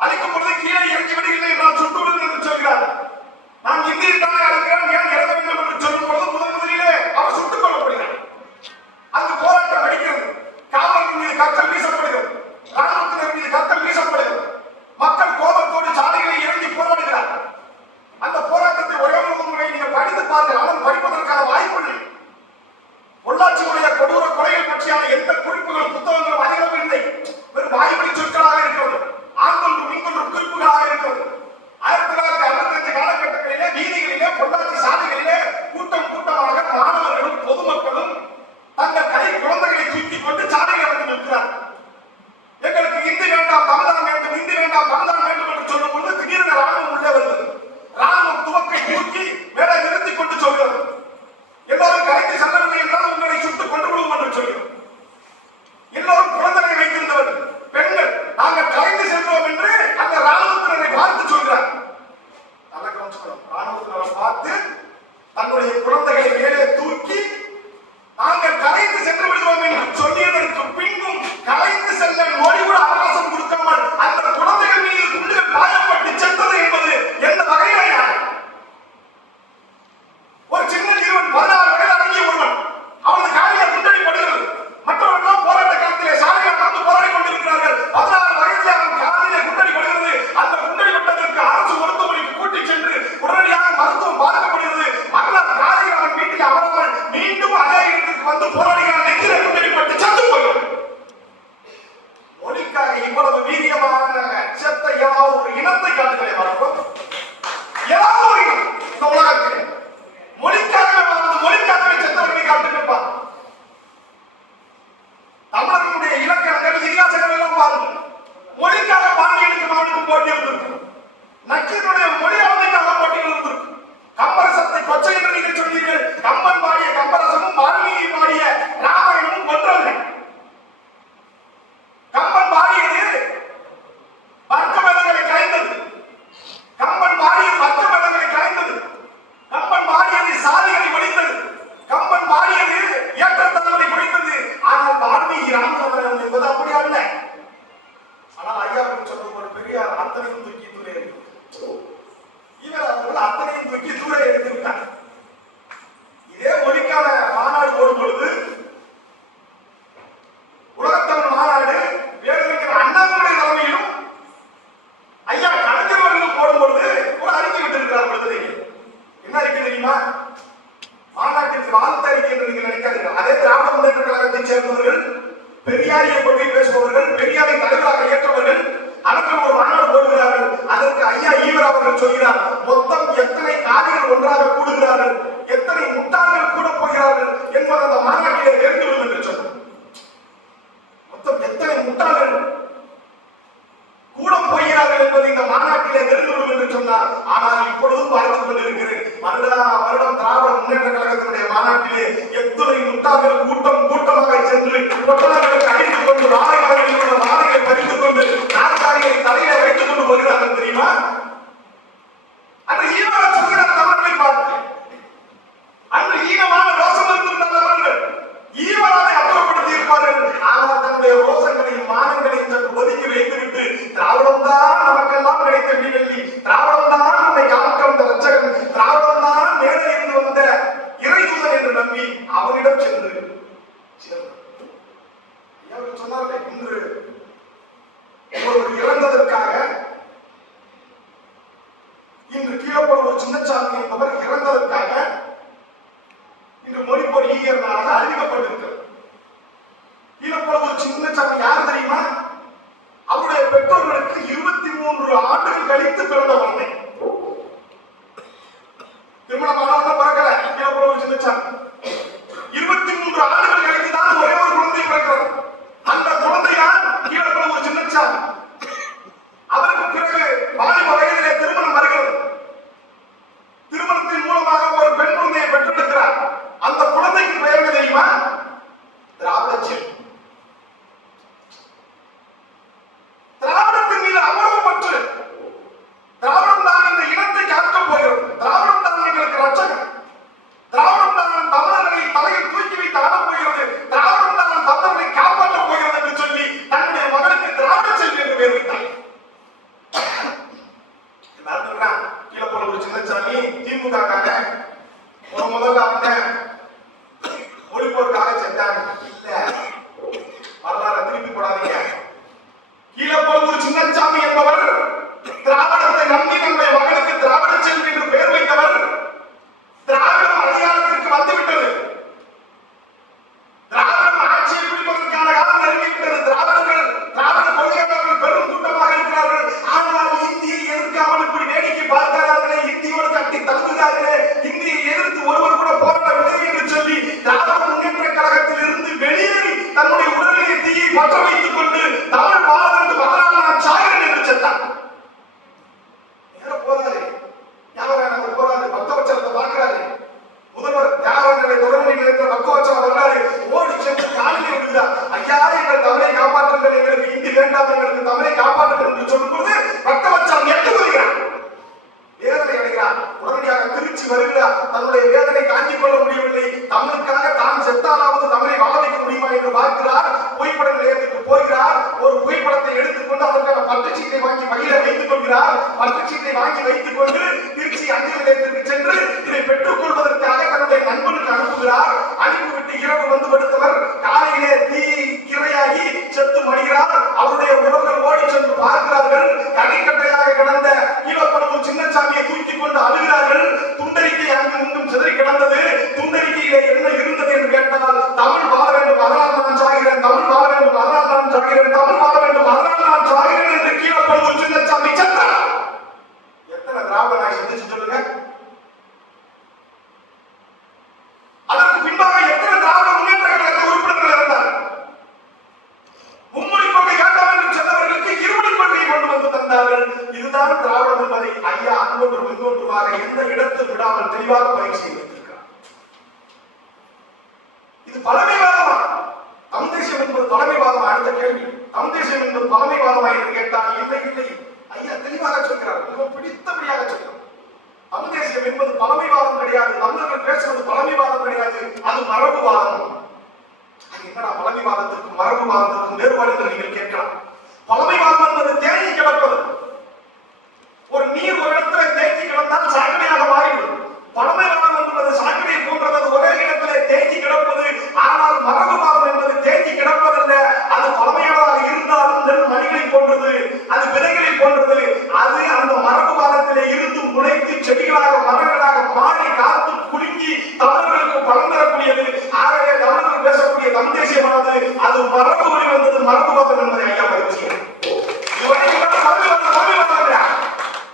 அழிக்கும் பொழுது கீழே இறக்கி விடுகிறேன் என்றால் சுட்டு விடுங்கள் என்று சொல்கிறார். நான் இந்தியில் தானே அழிக்கிறேன், ஏன் இறங்க வேண்டும் என்று சொல்லும் பொழுது முதலிலே அவர் சுட்டுக் கொல்லப்படுகிறார். அங்கு போராட்டம் அடிக்கிறது. காவலர்கள் மீது கற்கள் வீசப்படுகிறது, ராணுவத்தினர் மீது கற்கள் வீசப்படுகிறது. மக்கள் கோபத்தோடு சாலைகளை இறங்கி போராடுகிறார். அந்த போராட்டத்தை ஒரே ஒரு முறை நீங்கள் படித்து பாருங்கள். ஆனால் படிப்பதற்கான வாய்ப்பு இல்லை. பொள்ளாச்சியுடைய கொடூர கொலைகள் பற்றியான எந்த குறிப்புகளும் புத்தகங்களும் அதிகம் இல்லை. வெறும் வாய்மொழி சொற்களாக இருக்கிறது, ஆண்கொன்றும் மீன்கொன்றும் குறிப்புகளாக இருக்கிறது. 1955 காலகட்டங்களிலே வீதிகளிலே பொள்ளாச்சி சாலைகளிலே கூட்டம் கூட்டமாக மாணவர்களும் பொதுமக்களும் தங்கள் கை குழந்தைகளை தூக்கிக் கொண்டு சாலையில் வந்து நிற்கிறார். எங்களுக்கு இந்தி வேண்டாம் தமிழ்தான் வேண்டும், இந்தி வேண்டாம் தமிழ்தான் வேண்டும் என்று சொல்லும் பொழுது திடீரென ராணுவம் உள்ளே வருகிறது. ராணுவம் துவக்கை தூக்கி மேலே நிறுத்திக் கொண்டு சொல்கிறது, எல்லாரும் கலைக்கு செல்லவில்லை என்றால் உங்களை சுட்டுக் கொண்டு விடுவோம் என்று சொல்கிறோம். எல்லோரும் குழந்தைகளை வைத்திருந்தவர்கள், பெண்கள் நாங்கள் கலைந்து செல்வோம் என்று அந்த ராணுவத்தினரை பார்த்து சொல்கிறார். நல்ல கவனிச்சுக்கணும். ராணுவத்தினரை பார்த்து தன்னுடைய குழந்தைகளை மேலே தூக்கி நாங்கள் கலைந்து சென்று விடுவோம் என்று சொல்லியதற்கு பின்பும் கலைந்து செல்ல நொடி கூட அவகாசம் கொடுக்காமல் அந்த குழந்தைகள் மீது குண்டுகள் பாயப்பட்டு சென்றது என்பது எந்த வகையில ஒரு சின்ன ஜீவன் 16 வயது அடங்கிய ஒருவன் அவனது காலில் குண்டடிப்படுகிறது. மற்றவர்கள் போராட்ட காலத்திலே சாலையில் நடந்து போராடி கொண்டிருக்கிறார்கள். 16 வயதிலே அவன் காலிலே குண்டடிப்படுகிறது. அந்த குண்டடிப்பட்டதற்கு அரசு மருத்துவமனைக்கு கூட்டிச் சென்று உடனடியாக மருத்துவம் பார்க்கப்படுகிறது. மறுநாள் காலையில் அவன் வீட்டில் அமராமல் மீண்டும் அதே இடத்திற்கு வந்து போராடுகிறான். நெஞ்சிலே குண்டடிப்பட்டு செத்து போகிறான். மொழிக்காக இவ்வளவு வீரியமான செத்த ஏதாவது ஒரு இனத்தை காட்டுகளை பார்ப்போம். ஏதாவது ஒரு இனம் இந்த உலகத்திலே மொழிக்காகவே வாழ்ந்து மொழிக்காகவே செத்தவர்களை காட்டுகிறார். தமிழர்களுடைய இலக்கணங்கள் இதிகாசங்கள் எல்லாம் பாருங்கள். மொழிக்காக பாண்டியனுக்கு மாவனுக்கும் போட்டி இருந்திருக்கும். நக்கீரனுடைய மொழி அமைதிக்காக போட்டிகள் இருந்திருக்கும். கம்பரசத்தை கொச்சை என்று நீங்கள் சொன்னீர்கள். கம்பன் பாடிய கம்பரசமும் வால்மீகி பாடிய ராமாயணமும் ஒன்றல்ல. கம்பன் பாடியது வர்க்க வேதங்களை கலைந்தது. கம்பன் பாடியது வர்க்க வேதங்களை கலைந்தது. கம்பன் பாடியது சாதிகளை ஒழித்தது. கம்பன் பாடியது ஏற்றத்தாழ்வை ஒழித்தது. ஆனால் வால்மீகி ராமாயணம் என்பது அப்படி அல்ல. ஆனால் ஐயாவுக்கு சொல்லும் ஒரு பெரியார் அத்தனையும் தூக்கி தூர இவர் அவர்கள் அத்தனையும் தூக்கி தூர எடுத்துவிட்டார். இதே மொழிக்கான மாநாடு போடும் பொழுது உலகத்தமிழ் மாநாடு வேறு அண்ணாமலை தலைமையிலும் ஐயா கலைஞர் அவர்களும் போடும் பொழுது ஒரு அறிக்கை விட்டிருக்கிறார். பொழுது என்ன அறிக்கை தெரியுமா? மாநாட்டிற்கு வாழ்த்து அறிக்கை என்று நீங்கள் நினைக்காதீர்கள். அதே திராவிட முன்னேற்ற கழகத்தை சேர்ந்தவர்கள், பெரியாரியை பற்றி பேசுபவர்கள், பெரியாரை தலைவராக ஏற்றவர்கள் அதற்கு ஒரு மாநாடு போடுகிறார்கள். அதற்கு ஐயா ஈவர் அவர்கள் சொல்கிறார், மொத்தம் எத்தனை காரிகள் ஒன்றாக கூடுகிறார்கள், எத்தனை முட்டாள்கள் கூட போகிறார்கள் என்பது அந்த மாநாட்டிலே தெரிந்துவிடும் என்று சொன்னார். மொத்தம் எத்தனை முட்டாள்கள் கூட போகிறார்கள் என்பது இந்த மாநாட்டிலே தெரிந்துவிடும் என்று சொன்னார். ஆனால் இப்பொழுதும் பார்த்துக் கொண்டிருக்கிறேன். வருடம் திராவிட முன்னேற்ற கழகத்தினுடைய மாநாட்டிலே எத்தனை முட்டாள்கள் கூட்டம் கூட்டமாக சென்று பொட்டலங்களுக்கு அடித்துக் கொண்டு வாழைகளில் உள்ள வாழைகளை பறித்துக் கொண்டு நாற்காலிகளை தலையில வைத்துக் கொண்டு வருகிறார்கள் தெரியுமா? அன்று ஈவர சொல்கிறார் தமிழர்களை பார்த்து. அன்று ஈனமான ரோசம் இருந்திருந்த தமிழர்கள் ஈவராவை அப்புறப்படுத்தி இருப்பார்கள். ஆனால் தன்னுடைய ரோசங்களையும் மானங்களையும் சற்று ஒதுக்கி வைத்துவிட்டு திராவிடம் தான் நமக்கெல்லாம் கிடைத்த விடிவெள்ளி, திராவிடம் தான் நம்மை காக்க வந்த ரட்சகன், திராவிடம் தான் மேலே இருந்து வந்த இறைதூதன் என்று நம்பி அவனிடம் சென்று சொன்னார்கள். இன்று ஒருவர் இறந்ததற்காக இன்று கீழப்போடு ஒரு சின்னசாமி என்பவர் இறந்ததற்காக இன்று மொழிப்போர் ஈயர்களாக அறிவிக்கப்பட்டிருக்கிறது. கீழப்போடு ஒரு சின்னசாமி யார் தெரியுமா? அவருடைய பெற்றோர்களுக்கு 23 ஆண்டுகள் கழித்து பிறந்த குழந்தை. திருமணம் ஆனவங்க பிறக்கல. கீழப்போடு ஒரு சின்னசாமி 23 ஆண்டுகள் கழித்து தான் ஒரே ஒரு குழந்தை பிறக்கிறது. அந்த குழந்தை தான் கீழப்போடு ஒரு சின்னசாமி. அவருக்கு பிறகு வாலிப வயதிலே திருமணம் வருகிறது. திருமணத்தின் மூலமாக ஒரு பெண் குழந்தையை பெற்றெடுக்கிறார். அந்த குழந்தைக்கு பெயர் தெரியுமா? திராவிட செல்வி. தீயை பற்ற வைத்துக் கொண்டு தமிழ் வாழ வேண்டும், அதனால் நான் சாகிறேன் என்று செத்தான். போறாரு ஞாபகம் போறாரு, பக்தவச்சலத்தை பார்க்கிறாரு. முதல்வர் தியாகங்களை தொடர்ந்து நிலைத்த பக்தவச்சலம் வர்றாரு. ஓடி சென்று காலிலே விடுகிறார். ஐயா, எங்கள் தமிழை காப்பாற்றுங்கள், எங்களுக்கு இந்தி வேண்டாம், எங்களுக்கு தமிழை காப்பாற்றுங்கள் என்று சொல்லும்போது பக்தவச்சலம் எட்டு வருகிறார், வேதனை அடைகிறார். உடனடியாக திருச்சி வருகிறார். தன்னுடைய வேதனை தாங்கிக் கொள்ள முடியவில்லை. தமிழுக்காக தான் செத்தாலாவது தமிழை வாழ வைக்க முடியுமா என்று பார்க்கிறார். புகைப்பட நிலையத்துக்கு போகிறார். ஒரு புகைப்படத்தை எடுத்துக்கொண்டு அதற்கான பட்டுச்சீட்டை வாங்கி வகையில வைத்துக் கொள்கிறார். பட்டுச்சீட்டை வாங்கி வைத்துக் கொண்டு திருச்சி அஞ்சல் நிலையத்திற்கு சென்று இதை பெற்றுக் கொள்வதற்காக தன்னுடைய நண்பனுக்கு அனுப்புகிறார். அனுப்பிவிட்டு இரவு வந்து படுத்தவர் காலையிலே தீ கிரையாகி செத்து மடிகிறார். அவருடைய உறவுகள் ஓடி சென்று பார்க்கிறார்கள். கடைக்கட்டையாக கிடந்த ஈழப்படவு சின்னசாமியை தூக்கிக் கொண்டு அழுகிறார்கள். துண்டறிக்கை அங்கு இங்கும் சிதறி கிடந்தது. துண்டறிக்கையிலே என்ன இருந்தது என்று கேட்டால், தமிழ் வாழ வேண்டும், அதனால் நான் சாகிறேன், தமிழ் வாழ வேண்டும், அதனால் நான் சாகிறேன், தமிழ் வாழ வேண்டும், அதனால் நான் சாகிறேன் என்று கீழப்படவு சின்னசாமி செத்தார். எத்தனை திராவிட நாய் சிந்திச்சு சொல்லுங்க. அதற்கு பின்பாக எத்தனை திராவிட முன்னேற்ற கழக உறுப்பினர்கள் இருந்தார். மும்மொழி கொள்கை வேண்டாம் என்று சொன்னவர்களுக்கு இருமொழி கொள்கையை கொண்டு வந்து தந்தார்கள். இதுதான் திராவிடம் என்பதை ஐயா அங்கொன்றும் இங்கொன்றுமாக எந்த இடத்தில் விடாமல் தெளிவாக பயிற்சி செய்திருக்கிறார். இது பழமைவாதமா? தமிழ் தேசியம் என்பது பழமைவாதமா? அடுத்த கேள்வி. தமிழ் தேசியம் என்பது பழமைவாதமா என்று கேட்டால் இல்லை இல்லை, ஐயா தெளிவாக சொல்கிறார். மிகவும் பிடித்தபடியாக சொல்கிறார். தமிழ் தேசியம் என்பது பழமைவாதம் கிடையாது. தமிழர்கள் பேசுவது பழமைவாதம் கிடையாது, அது மரபுவாதம். என்னடா பழமைவாதத்திற்கும் மரபுவாதத்திற்கும் வேறுபாடு என்று நீங்கள் கேட்கலாம். பழமைவாதம் என்பது தேங்கி கிடப்பது. ஒரு நீர் ஒரு இடத்துல தேங்கி கிடந்தால் சாக்கடையாக மாறிவிடும். பழமைவாதம் என்பது சாக்கடை போன்றது, ஒரே இடத்திலே தேங்கி கிடப்பது. ஆனால் மரபுவாதம் என்பது தேங்கி கிடப்பதல்ல, அது பழமையானதாக இருந்தாலும் நெல் மணிகளை போன்றது, அது விதைகளை போன்றது. அது அந்த மரபுவாதத்திலே இருந்து முளைத்து செடிகளாக மரங்களாக மாறி காத்து குலுங்கி தமிழர்களுக்கு பலன் தரக்கூடியது. ஆகவே தமிழர்கள் பேசக்கூடிய தமிழ் தேசியமானது அது மரபு வழி வந்தது, மரபுவாதம் என்பதை ஐயா பதிவு செய்யும்.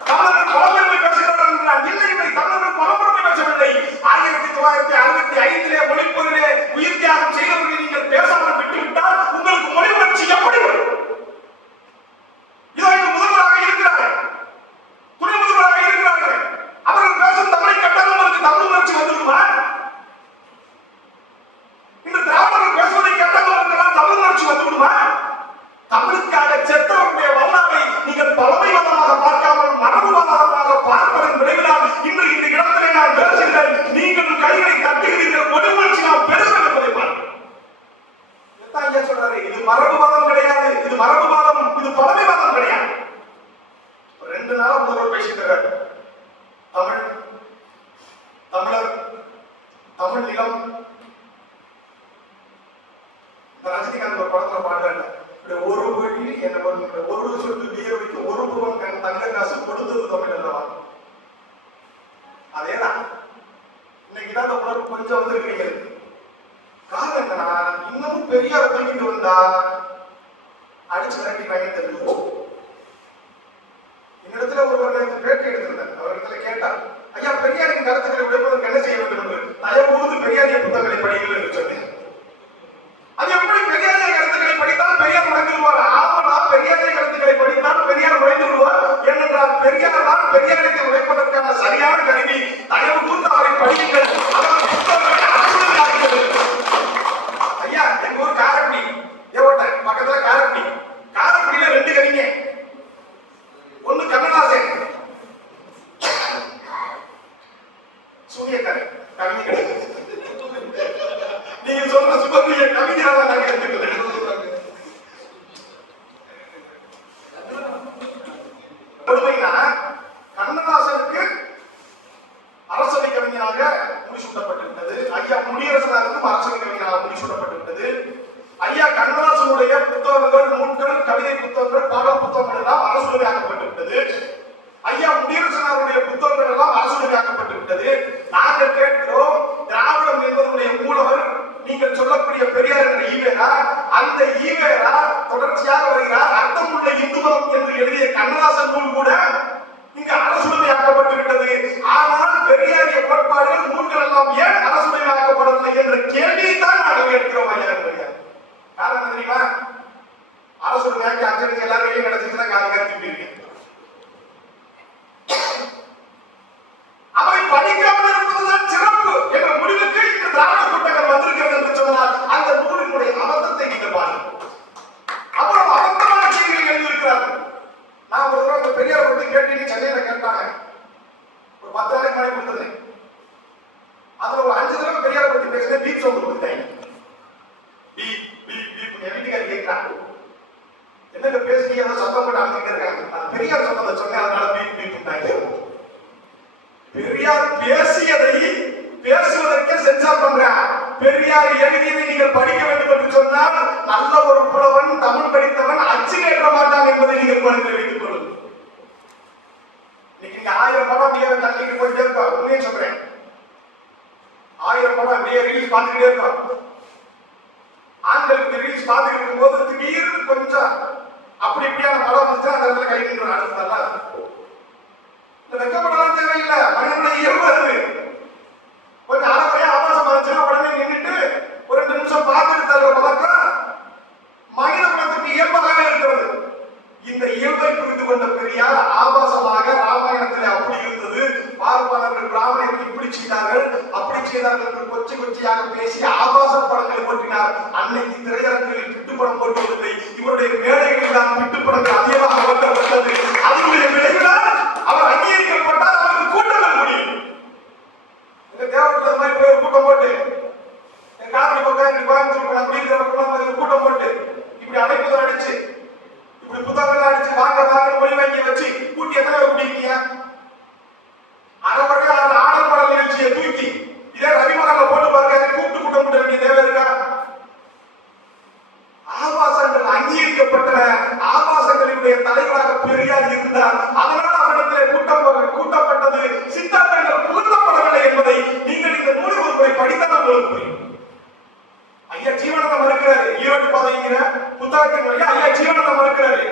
தமிழர்கள் பழம்பெருமை பேசுகிறார்கள் என்றால் இல்லை, இல்லை, தமிழர்கள் பழம்பெருமை பேசவில்லை. 1965 மொழிப்பொருளே உயிர் தியாகம் செய்தவர்களை நீங்கள் பேசாமல் விட்டுவிட்டால் உங்களுக்கு மொழி உணர்ச்சி எப்படி வரும்? இதோ முதல்வராக இருக்கிறார்கள், துணை முதல்வராக இருக்கிறார்கள். அவர்கள் பேசும் தமிழை கட்டால் உங்களுக்கு தமிழ் உணர்ச்சி வந்துவிடுமா? இந்த திராவிடர்கள் பேசுவதை கட்டால் உங்களுக்கு தமிழ் உணர்ச்சி வந்துவிடுமா? தமிழுக்காக செத்தவருடைய வரலாறை நீங்கள் பழமைவாதமாக பார்க்காமல் மரபுவாதமாக பார்ப்பதன் விளைவினால் இன்று இந்த இடத்திலே நான் பேசுகிறேன். நீங்களும் கைகளை தட்டுகிறீர்கள், மொழி உணர்ச்சி நாம் பெறுகிறோம் என்பதை பாருங்கள். சொல்றாரு, இது மரபுவாதம் கிடையாது, இது மரபுவாதம், இது பழமைவாதம் கிடையாது. 2 நாளா முதல்வர் பேசிட்டார். தமிழ், தமிழர், தமிழ் நிலம். ரஜினிகாந்த் ஒரு படத்துல பாடுறாங்க, ஒரு வழி ஒரு சொட்டு வியர்வைக்கு ஒரு புவன் தங்க காசு கொடுத்தது தமிழ் அல்லவா? அதேதான் இன்னைக்கு தான் உணர்வு கொஞ்சம் வந்திருக்கீங்க. காரணம் என்னன்னா, இன்னமும் பெரியார தூக்கிட்டு வந்தா அடிச்சு மிரட்டி வாங்கி தெரிஞ்சு. என்னிடத்துல ஒருவர் பேட்டி எடுத்திருந்தார். அவரிடத்துல கேட்டார், ஐயா பெரியாரின் கருத்துக்களை விளைப்பதற்கு என்ன செய்ய வேண்டும் என்று. தயவு கூர்ந்து பெரியாரிய புத்தகங்களை படிங்கள் என்று சொன்னேன். அது எப்படி பெரியாரிய கருத்துக்களை படித்தால் பெரியார் உடைந்து விடுவார்? ஆமாடா, பெரியாரிய கருத்துக்களை படித்தால் பெரியார் உடைந்து விடுவார். ஏனென்றால் பெரியார் தான் பெரியாரத்தை உடைப்பதற்கான சரியான கருவி. தயவு கூர்ந்து அவரை படியுங்கள். ஐயா, எங்க ஊர் காரக்குடி, பக்கத்துல காரக்குடி. காரக்குடியில 2 கவிஞர், ஒண்ணு கண்ணதாசன், சூரியக்காரன் கவிஞர். நீங்க சொல்ற சுபப்பிரிய கவிஞராக நாங்க எடுத்துக்கிறேன். கண்ணதாசனுக்கு அரசவை கவிஞராக முடிசூட்டப்பட்டிருந்தது. ஐயா முடியரசனாருக்கும் அரசவை கவிஞராக முடிசூட்டப்பட்டிருந்தது. ஐயா கண்ணதாசனுடைய புத்தகங்கள், நூல்கள், கவிதை புத்தகங்கள், பாடல் புத்தகங்கள் எல்லாம் அரசுடைமையாக்கப்பட்டிருந்தது. ஐயா முடியரசனாருடைய புத்தகங்கள் எல்லாம் அரசுடைமையாக்கப்பட்டிருந்தது. நாங்கள் கேட்கிறோம், திராவிடம் என்பதனுடைய மூலவர் நீங்கள் சொல்லக்கூடிய பெரியார் என்ற ஈவேரா, அந்த ஈவேரா தொடர்ச்சியாக வருகிறார். அர்த்தமுள்ள இந்து மதம் என்று எழுதிய கண்ணதாசன் நூல் கூட இங்கு அரசுடைமையாக்கப்பட்டிருக்கிறது. ஆனால் பெரியாரிய கோட்பாடுகள், நூல்கள் எல்லாம் ஏன் அரசுடைமையாக்கப்படவில்லை என்ற கேள்வியை தான் நாங்கள் கேட்கிறோம். ஐயா பெரியார் காரணம் தெரியுமா? என் வீட்டுக்காரி கேட்கிறான், என்னங்க பேசி ஏதோ சத்தம் போட்டு அழைச்சிட்டு இருக்காங்க. பெரியார் சொன்னதை சொன்னேன், அதனால பீட்டாங்க. பெரியார் பேசியதை பேசுவதற்கே சென்சார் பண்றான். பெரியார் எழுதியதை நீங்கள் படிக்க வேண்டும் என்று சொன்னால் நல்ல ஒரு புலவன், தமிழ் படித்தவன் அச்சிலேற்ற மாட்டான் என்பதை நீங்கள் மனதில் வைத்துக் கொள்ளுங்கள். இன்னைக்கு நீங்க 1000 படம் அப்படியே தள்ளிட்டு போயிட்டே இருக்கா. உண்மையே சொல்றேன், 1000 படம் அப்படியே ரீல்ஸ் பார்த்துக்கிட்டே இருக்கோம். ஆண்களுக்கு ரீல்ஸ் பார்த்துக்கிட்டு இருக்கும்போது திடீர்னு கொஞ்சம் அப்படி இப்படியான படம் வந்துச்சு, அந்த இடத்துல கை நின்று அடுத்ததெல்லாம் இந்த வெக்கப்படலாம் தேவையில்லை. மனிதனுடைய இயல்பு அது. கொஞ்சம் அறக்குறையா ஆபாசம் வந்துச்சுன்னா உடனே நின்றுட்டு ஒரு 2 நிமிஷம் பார்த்துட்டு தர பழக்கம் மனித குலத்துக்கு இயல்பாகவே இருக்கிறது. இந்த இயல்பை புரிந்து கொண்ட பெரியார் ஆபாசமாக ராமாயணத்தில் அப்படி இருந்தது, பார்ப்பாளர்கள் பிராமணர்கள் இப்படி செய்தார்கள் அப்படி செய்தார்கள் என்று கொச்சி கொச்சியாக பேசி ஆபாச படங்களை ஓட்டினார். அன்னைக்கு திரையரங்குகளில் பிட்டுப்படம் போட்டுவதில்லை, இவருடைய மேடைகளில் தான் பிட்டுப்படங்கள் அதிகமாக ஓட்டப்பட்டது. அதனுடைய விளைவுதான் அவர் அங்கீகரிக்கப்பட்டால் அவருக்கு கூட்டங்கள் முடியும். தேவர்கள் மாதிரி போய் கூட்டம் போட்டு காரணி பக்கம் கோயம்புத்தூர் அப்படிங்கிற கூட்டம் போட்டு இப்படி அடைப்பதை அடிச்சு இப்படி புத்தகங்கள் அடிச்சு வாங்க வாங்க மொழி வாங்கி வச்சு கூட்டி எத்தனை குடிக்கிறீங்க? அறவரை ஆடல் பாடல் நிகழ்ச்சியை தூக்கி இதே ரவிமகன்ல போட்டு பாருங்க, கூப்பிட்டு கூட்டம் கூட்ட வேண்டிய தேவை இருக்கா? ஆபாசங்கள் அங்கீகரிக்கப்பட்ட ஆபாசங்களினுடைய தலைவராக பெரியார் இருந்தார். அதனால் அவரிடத்திலே கூட்டப்பட்டது, சித்தாந்தங்கள் புகுத்தப்படவில்லை என்பதை நீங்கள் இந்த நூலை ஒரு முறை படித்தால் உங்களுக்கு புரியும். ஐயா ஜீவனத்தை மறுக்கிறாரு, ஈரோட்டு பாதைங்கிற புத்தகத்தின் வழியா ஐயா ஜீவனத்தை மறுக்கிறாரு.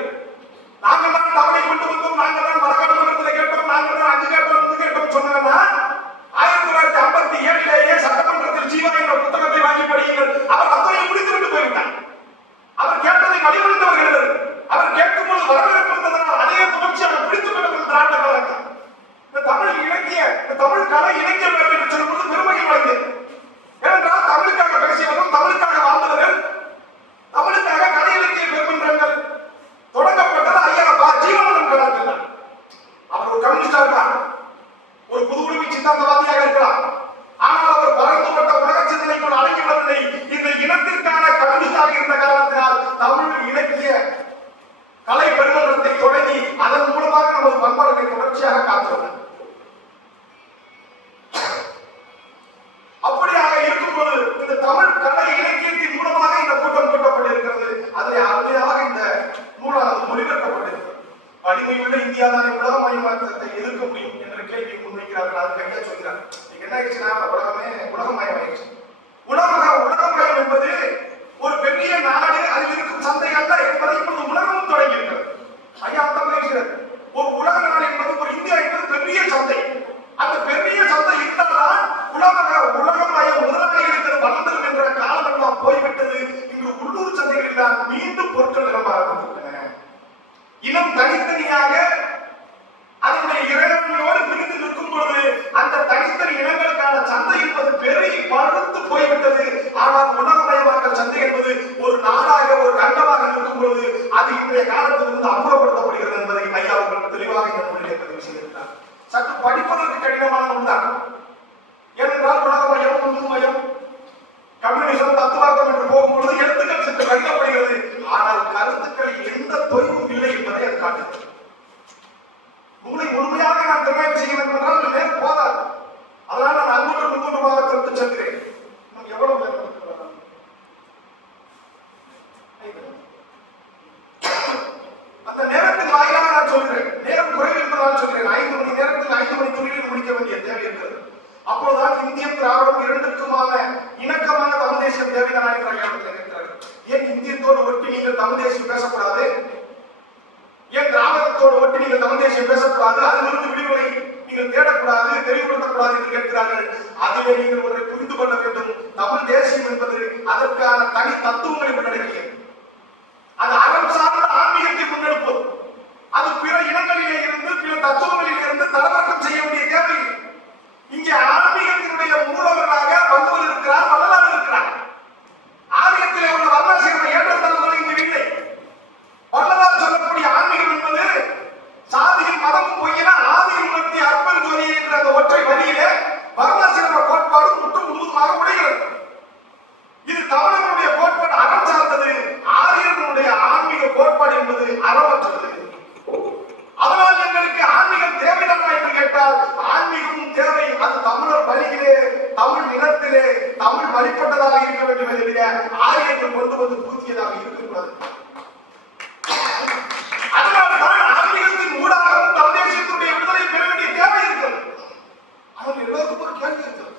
நாங்கள் தான் தமிழை கொண்டு வந்தோம், நாங்கள் தான் மரக்காடு மன்றத்தில் கேட்டோம், நாங்கள் தான் 5 கேட்டோம் சொன்னாங்கன்னா 1957 சட்டமன்றத்தில் ஜீவா என்ற புத்தகத்தை வாங்கி படியுங்கள். அவர் அத்தனை முடித்துவிட்டு போய்விட்டார். அவர் கேட்டதை வழிபடுத்தவர்கள் அவர் கேட்கும்போது வரவேற்பு இருந்ததனால் அதே தொடர்ச்சியாக பிடித்துக் கொண்டிருந்த ஆண்டுகளாக இந்த தமிழ் இலக்கிய தமிழ் கலை இலக்கியம் என்று சொல்லும்போது பெருமையை வழங்கியது. ஏனென்றால் தமிழுக்காக பேசியவர்கள், தமிழுக்காக வாழ்ந்தவர்கள், தமிழுக்காக கலை இலக்கிய பெருமன்றங்கள் தொடங்கப்பட்டது ஐயா ஜீவனந்தன் கலாச்சாரம். அவர் ஒரு கம்யூனிஸ்டா இருக்கலாம், ஒரு புதுவுரிமை சித்தாந்தவாதியாக இருக்கலாம், ஆனால் அவர் பரந்துபட்ட உலக சிந்தனைக்குள் அடங்கிவிடவில்லை. இந்த இனத்திற்கான கம்யூனிஸ்டாக இருந்த காரணத்தினால் தமிழ் இலக்கிய கலை பெருமன்றத்தை தொடங்கி அதன் மூலமாக நமது பண்பாடுகளை தொடர்ச்சியாக காத்துள்ளனர். அப்படியாக இருக்கும்போது இந்த தமிழ் கலை இலக்கியத்தின் மூலமாக இந்த கூட்டம் கூட்டப்பட்டிருக்கிறது. அதில் அருமையாக இந்த நூலானது மொழிபெயர்க்கப்பட்டிருக்கிறது. வலிமையுள்ள இந்தியா தானே உலகமயமாக்கத்தை எதிர்க்க முடியும் என்ற கேள்வியை முன்வைக்கிறார்கள். அது கையா சொல்கிறார். என்ன ஆயிடுச்சுன்னா உலகமே உலகமயமாயிடுச்சு. உலகமயம் என்பது ஒரு பெரிய நாடு, அதில் இருக்கும் சந்தை அல்ல என்பதை இப்போது உலகமும் தொடங்கி இருக்கிறது. ஐயா அர்த்தம் பேசுகிறது. ஒரு உலக நாடு என்பது, ஒரு இந்தியா என்பது பெரிய சந்தை. அந்த பெரிய சந்தை இருந்தால்தான் உலகமய முதலாளிகளுக்கு வளர்ந்தது என்ற காலம் எல்லாம் போய்விட்டது. இன்று உள்ளூர் சந்தைகளில் தான் மீண்டும் பொருட்கள் நிரம்ப ஆரம்பிக்கின்றன. இனம் தனித்தனியாக அதனுடைய இறைவனோடு பிரிந்து நிற்கும் பொழுது அந்த தனித்தனி இனங்களுக்கான சந்தை என்பது பெருகி பழுத்து போய்விட்டது. ஆனால் உலகமயமாக்கல் சந்தை என்பது ஒரு நாடாக, ஒரு கண்டமாக நிற்கும் பொழுது அது இன்றைய காலத்திலிருந்து அப்புறப்படுத்தப்படுகிறது என்பதை ஐயா அவர்கள் தெளிவாக இந்த நூலிலே பதிவு செய்திருக்கிறார். சற்று படிப்பதற்கு கடினமான நூல்தான். ஏனென்றால் உலகமயம், இந்துமயம், கம்யூனிசம், தத்துவார்த்தம் என்று போகும்பொழுது எழுத்துக்கள் சற்று கடினப்படுகிறது. ஆனால் கருத்துக்களில் எந்த தொய்வும் இல்லை என்பதை அது காட்டுகிறது. நூலை முழுமையாக நான் திறமை செய்ய வேண்டும் என்றால் நேரம் போதாது. அதனால் நான் அங்கொன்று முன்கொண்டுமாக திறந்து செல்கிறேன். எவ்வளவு நேரம் அந்த நேரத்தின் வாயிலாக நான் சொல்கிறேன். நேரம் குறைவு என்பதால் சொல்கிறேன். 5 மணி நேரத்தில் 5 மணி துணியில் முடிக்க வேண்டிய தேவை இருக்கிறது. அப்போதுதான் இந்தியம் திராவிடம் இரண்டுக்குமான இணக்கமான தமிழ் தேசியம் தேவைதானா என்ற இடத்தில் இருக்கிறார்கள். ஏன் இந்தியத்தோடு ஒட்டி நீங்கள் தமிழ் தேசியம் பேசக்கூடாது? ஏன் திராவிடத்தோடு ஒட்டி நீங்கள் தமிழ் தேசியம் பேசக்கூடாது? அதிலிருந்து விடுதலை நீங்கள் தேடக்கூடாது, தெளிவுபடுத்தக்கூடாது என்று கேட்கிறார்கள். அதிலே நீங்கள் ஒன்றை புரிந்து கொள்ள வேண்டும். தமிழ் தேசியம் என்பது அதற்கான தனி தத்துவங்களை உள்ளடக்கியது. அது அறம் சார்ந்த ஆன்மீகத்தை முன்னெடுப்பது. அது பிற இனங்களிலே இருந்து, பிற தத்துவங்களில் இருந்து தரவர்க்கம் செய்ய வேண்டிய தேவை. இங்கே ஆன்மீகத்தினுடைய மூலவராக வந்தவர் இருக்கிறார், வள்ளலார் இருக்கிறார். ஆன்மீகத்திலே உள்ள வரலாற்று ஏற்றத்தாழ்வுகள் இங்கு இல்லை. வள்ளலார் சொல்லக்கூடிய ஆன்மீகம் என்பது சாதியும் மதமும் பொய்யின ஆதியில் உணர்த்திய அற்பன் ஜோதியை என்ற அந்த ஒற்றை வழியிலே வரலாற்று கோட்பாடு முற்று முழுவதுமாக உடைகிறது. இது தமிழர்களுடைய கோட்பாடு அறம் சார்ந்தது. பூர்த்தியதாக இருக்கக்கூடாது. அதனால்தான் ஆன்மீகத்தின் ஊடாகவும் தமிழ் தேசியத்தினுடைய விடுதலை பெற வேண்டிய தேவை இருக்கிறது. ஆனால் எல்லோருக்கும் ஒரு கேள்வி இருக்கிறது.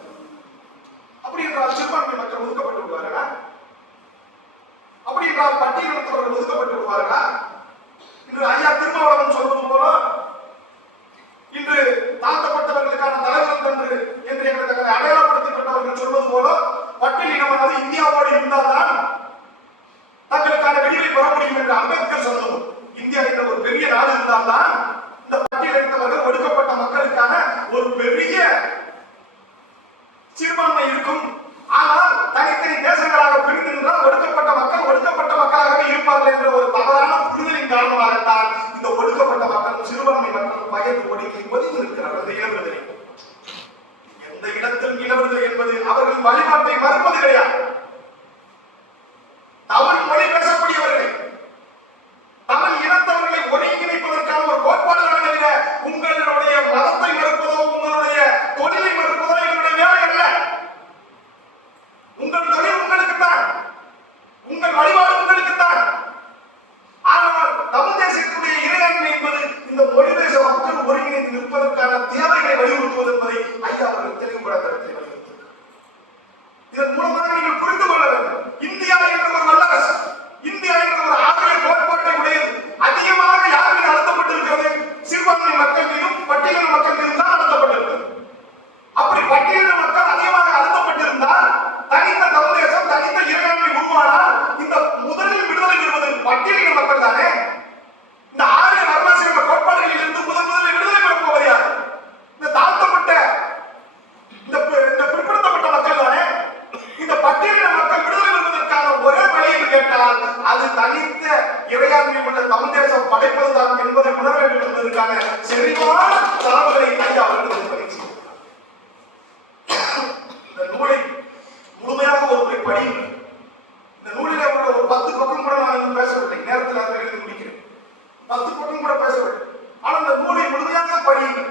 அப்படி என்றால் சிறுபான்மை மக்கள் ஒதுக்கப்பட்டு விடுவார்களா? அப்படி என்றால் பட்டியலினத்தவர்கள் ஒதுக்கப்பட்டு விடுவார்களா? இன்று ஐயா திருமாவளவன் சொல்வது போல இன்று தாழ்த்தப்பட்டவர்களுக்கான தலைவர் என்று எங்களுக்கு அடையாளப்படுத்தப்பட்டவர்கள் சொல்வது போல பட்டியலினமானது இந்தியாவோடு இருந்தால்தான் தங்களுக்கான விடிவை பெற முடியும் என்று அம்பேத்கர் சொன்னது. இந்தியா என்ற ஒரு பெரிய நாடு இருந்தால்தான் இந்த பட்டியலினத்தவர்கள் ஒடுக்கப்பட்ட மக்களுக்கான ஒரு பெரிய சிறுபான்மை இருக்கும். ஆனால் தனித்தனி தேசங்களாக பிரிந்து நின்றால் ஒடுக்கப்பட்ட மக்கள் ஒடுக்கப்பட்ட மக்களாகவே இருப்பார்கள் என்ற ஒரு தவறான புரிதலின் காரணமாகத்தான் இந்த ஒடுக்கப்பட்ட மக்களும் சிறுபான்மை மக்களும் பயந்து ஒடுக்கி ஒதுங்கி இருக்கிறார்கள். இனவிடுதலை எந்த இடத்திலும் இனவிடுதலை என்பது அவர்கள் வழிபாட்டை மறுப்பது கிடையாது. தமிழ் மொழி பேசக்கூடியவர்கள் தமிழ் இனத்தவர்களை ஒருங்கிணைப்பதற்கான ஒரு கோட்பாடுகளை தவிர உங்களுடைய மதத்தை மறுப்பதோ உங்களுடைய தொழிலை மறுப்பதோ எங்களுடைய வேலை அல்ல. உங்கள் தொழில் உங்களுக்குத்தான், உங்கள் வழிபாடு உங்களுக்குத்தான். ஆனால் தமிழ் தேசத்துடைய இறையாண்மை என்பது இந்த மொழி பேச மக்கள் ஒருங்கிணைந்து நிற்பதற்கான தேவைகளை வலியுறுத்துவது என்பதை ஐயா அவர்கள் தெளிவுபடுத்த வலியுறுத்துகிறார். இதன் மூலமாக நீங்கள் புரிந்து கொள்ள வேண்டும், இந்தியா என்ற ஒரு வல்லரசு, இந்தியா என்ற ஒரு ஆரிய கோட்பாட்டை உடையது. அதிகமாக யார் மீது அழுத்தப்பட்டிருக்கிறது? சிறுபான்மை மக்கள் மீதும் பட்டியலின மக்கள் மீதும் தான் அழுத்தப்பட்டிருக்கிறது. அப்படி பட்டியலின மக்கள் அதிகமாக அழுத்தப்பட்டிருந்தால் தனித்த தமிழ் தேசம் தனித்த இறையாண்மை உருவானால் இந்த முதலில் விடுதலை பெறுவது பட்டியலின மக்கள் தானே. இந்த ஆரிய வரலாற்று என்ற கோட்பாடுகளில் இருந்து முதலில் விடுதலை பெறப் போவது யார்? இந்த தாழ்த்தப்பட்ட இந்த பிற்படுத்தப்பட்ட மக்கள் தானே. இந்த பட்டியலின மக்கள் விடுதலை பெறுவதற்கான ஒரே வழி என்று கேட்டால் அது தனித்த இறையாண்மை உள்ள தமிழ் தேசம் படைப்பதுதான் என்பதை உணர வேண்டும் என்பதற்கான செறிவான தரவுகளை ஐயா அவர்கள் பயிற்சி. இந்த நூலை முழுமையாக ஒரு முறை படியுங்கள். இந்த நூலிலே உள்ள ஒரு 10 பக்கம் கூட நான் பேசவில்லை, நேரத்தில் அதை எழுதி முடிக்கிறேன். 10 பக்கம் கூட பேசவில்லை. ஆனால் இந்த நூலை முழுமையாக படியுங்கள்.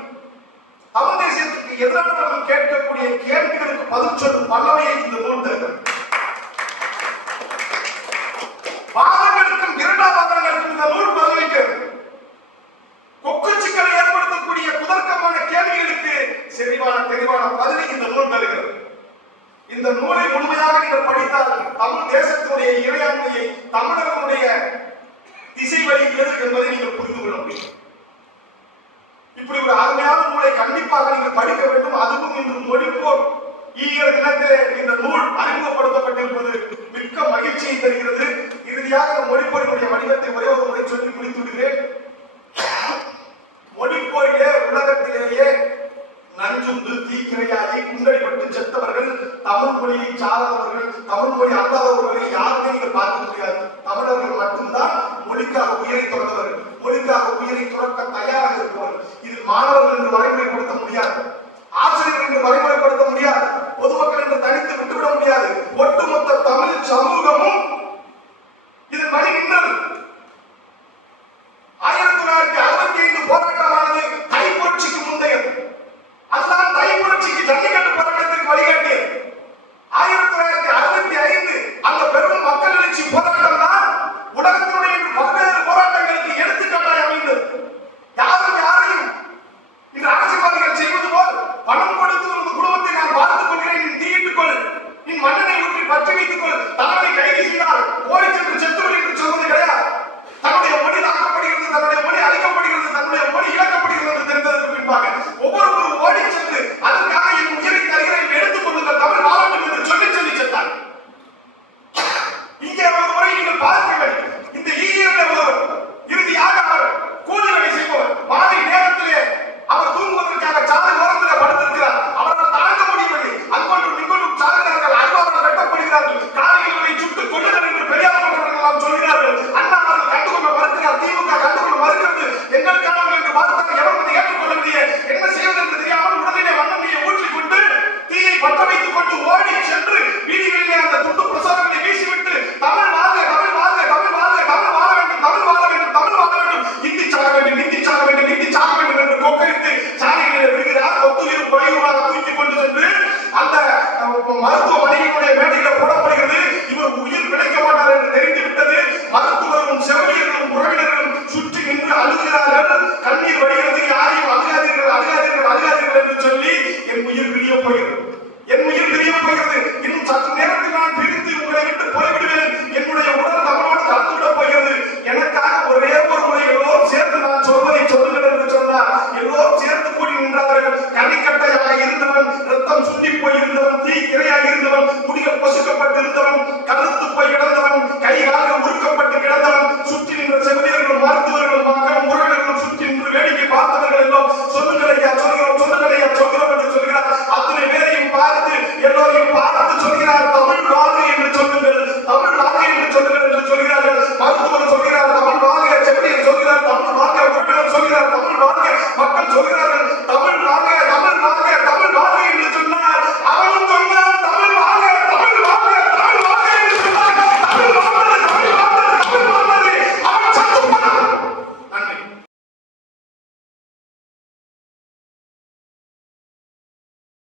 தமிழ் தேசியத்துக்கு எதிரானவர்கள் கேட்கக்கூடிய கேள்விகளுக்கு பதில் சொல்லும் பல்லவையை இந்த நூல் தருகிறது. வாதங்களுக்கும் இரண்டாம் வாதங்களுக்கும் இந்த நூல் பதிலளிக்கிறது. கொக்கு சிக்கலை ஏற்படுத்தக்கூடிய குதர்க்கமான கேள்விகளுக்கு செறிவான தெளிவான பதிலை இந்த நூல் தருகிறது. இந்த நூலை முழுமையாக நீங்கள் படித்தால் தமிழ் தேசத்தினுடைய இறையாண்மையை தமிழர்களுடைய திசை வழி எது என்பதை நீங்கள் புரிந்து கொள்ள முடியும். இப்படி ஒரு அருமையான நூலை கண்டிப்பாக நீங்கள் படிக்க வேண்டும். அதுவும் இன்று மொழிப்போர் ஈகிற தினத்திலே இந்த நூல் அறிமுகப்படுத்தப்பட்டிருப்பது மிக்க மகிழ்ச்சியை தருகிறது. இறுதியாக இந்த மொழிப்போரினுடைய வடிவத்தை ஒரே ஒரு முறை சொல்லி முடித்து விடுகிறேன். மொழிப்போரிலே உலகத்திலேயே நஞ்சுண்டு தீக்கிரையாகி குண்டடிப்பட்டு செத்தவர்கள் தமிழ் மொழியை சாராதவர்கள், தமிழ் மொழி அல்லாதவர்களை யாருமே நீங்கள் பார்க்க முடியாது. தமிழர்கள் மட்டும்தான் மொழிக்காக உயிரை துறந்தவர்கள், மொழிக்காக உயிரை துறக்க தயாராக இருப்பவர்கள். இதில் மாணவர்கள் என்று வரைமுறைப்படுத்த முடியாது, ஆசிரியர்கள் என்று வரைமுறைப்படுத்த முடியாது, பொதுமக்கள் என்று தனித்து விட்டுவிட முடியாது. ஒட்டுமொத்த தமிழ் சமூகமும் இதன் வழி நின்றது.